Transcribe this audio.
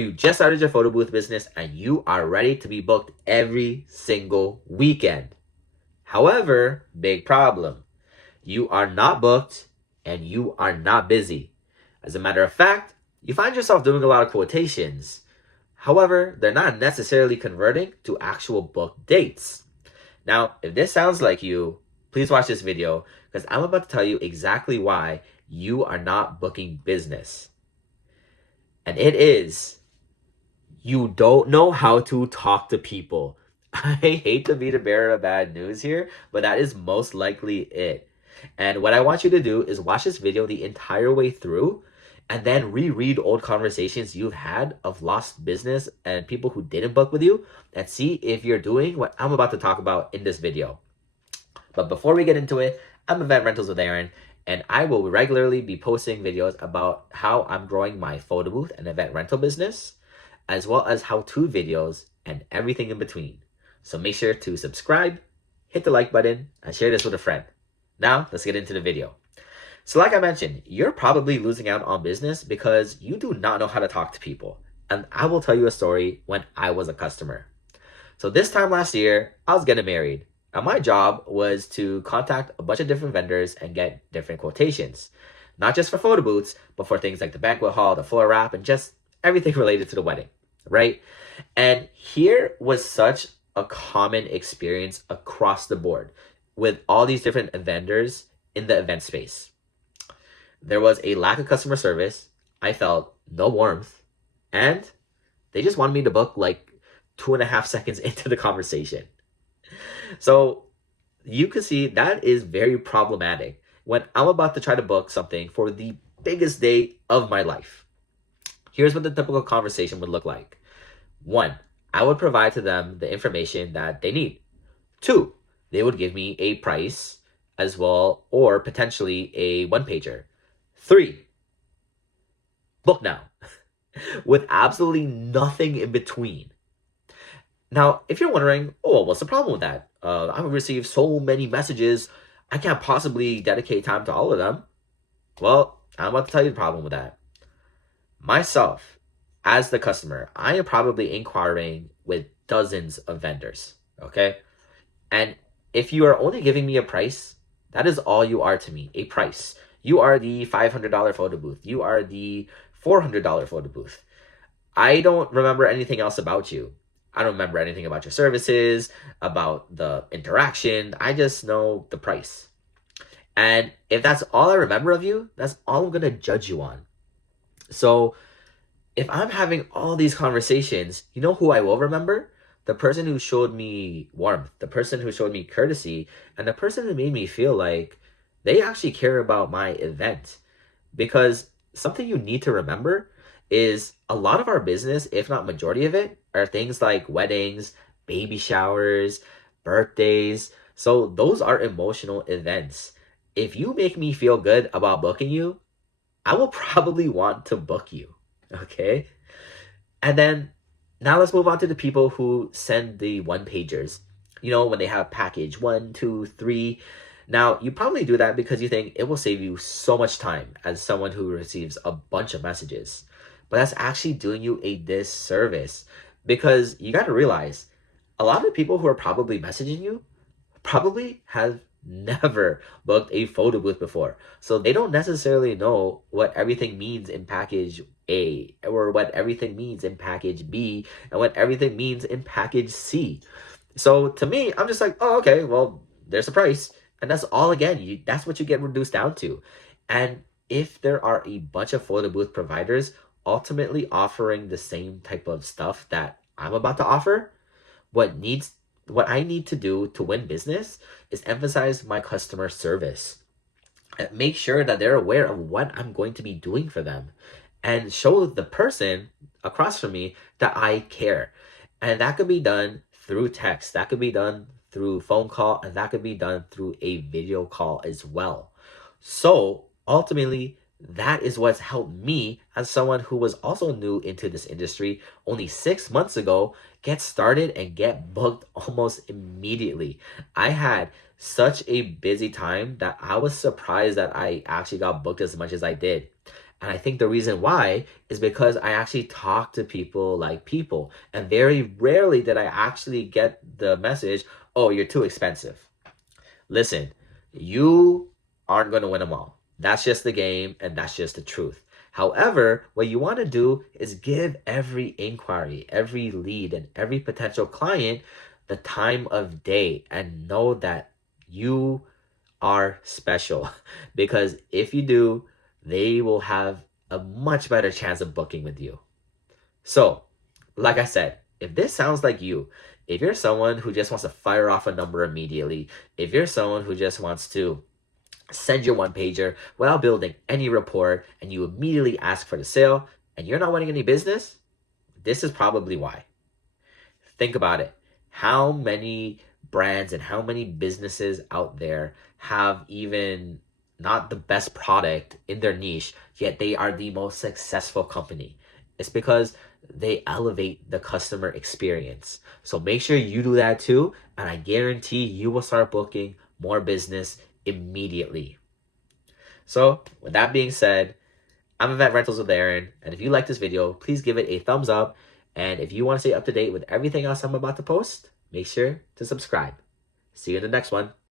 You just started your photo booth business and you are ready to be booked every single weekend. However, big problem. You are not booked and you are not busy. As a matter of fact, you find yourself doing a lot of quotations. However, they're not necessarily converting to actual book dates. Now, if this sounds like you, please watch this video because I'm about to tell you exactly why you are not booking business. And it is you don't know how to talk to people. I hate to be the bearer of bad news here, but that is most likely it. And what I want you to do is watch this video the entire way through and then reread old conversations you've had of lost business and people who didn't book with you and see if you're doing what I'm about to talk about in this video. But before we get into it, I'm Event Rentals with Aaron, and I will regularly be posting videos about how I'm growing my photo booth and event rental business, as well as how-to videos and everything in between. So make sure to subscribe, hit the like button, and share this with a friend. Now, let's get into the video. So like I mentioned, you're probably losing out on business because you do not know how to talk to people. And I will tell you a story when I was a customer. So this time last year, I was getting married. And my job was to contact a bunch of different vendors and get different quotations. Not just for photo booths, but for things like the banquet hall, the floor wrap, and just everything related to the wedding, right? And here was such a common experience across the board with all these different vendors in the event space. There was a lack of customer service. I felt no warmth. And they just wanted me to book like 2.5 seconds into the conversation. So you can see that is very problematic when I'm about to try to book something for the biggest day of my life. Here's what the typical conversation would look like. 1, I would provide to them the information that they need. 2, they would give me a price as well, or potentially a one-pager. 3, book now, with absolutely nothing in between. Now, if you're wondering, oh, what's the problem with that? I've received so many messages, I can't possibly dedicate time to all of them. Well, I'm about to tell you the problem with that. Myself, as the customer, I am probably inquiring with dozens of vendors, okay? And if you are only giving me a price, that is all you are to me, a price. You are the $500 photo booth. You are the $400 photo booth. I don't remember anything else about you. I don't remember anything about your services, about the interaction. I just know the price. And if that's all I remember of you, that's all I'm going to judge you on. So if I'm having all these conversations, you know who I will remember? The person who showed me warmth, the person who showed me courtesy, and the person who made me feel like they actually care about my event. Because something you need to remember is a lot of our business, if not majority of it, are things like weddings, baby showers, birthdays. So those are emotional events. If you make me feel good about booking you, I will probably want to book you, okay? And then now let's move on to the people who send the one-pagers. You know, when they have package 1, 2, 3. Now, you probably do that because you think it will save you so much time as someone who receives a bunch of messages. But that's actually doing you a disservice because you got to realize a lot of the people who are probably messaging you probably have never booked a photo booth before. So they don't necessarily know what everything means in package A or what everything means in package B and what everything means in package C. So to me, I'm just like, oh, okay, well, there's a price. And that's all, again, that's what you get reduced down to. And if there are a bunch of photo booth providers ultimately offering the same type of stuff that I'm about to offer, what I need to do to win business is emphasize my customer service and make sure that they're aware of what I'm going to be doing for them and show the person across from me that I care. And that could be done through text, that could be done through phone call, and that could be done through a video call as well. So ultimately, that is what's helped me as someone who was also new into this industry only 6 months ago get started and get booked almost immediately. I had such a busy time that I was surprised that I actually got booked as much as I did. And I think the reason why is because I actually talk to people like people. And very rarely did I actually get the message, oh, you're too expensive. Listen, you aren't going to win them all. That's just the game, and that's just the truth. However, what you want to do is give every inquiry, every lead, and every potential client the time of day and know that you are special. Because if you do, they will have a much better chance of booking with you. So, like I said, if this sounds like you, if you're someone who just wants to fire off a number immediately, if you're someone who just wants to send your one pager without building any rapport and you immediately ask for the sale and you're not winning any business, this is probably why. Think about it. How many brands and how many businesses out there have even not the best product in their niche, yet they are the most successful company? It's because they elevate the customer experience. So make sure you do that too, and I guarantee you will start booking more business immediately. So, with that being said, I'm Event Rentals with Aaron, and if you like this video, please give it a thumbs up. And if you want to stay up to date with everything else I'm about to post, make sure to subscribe. See you in the next one.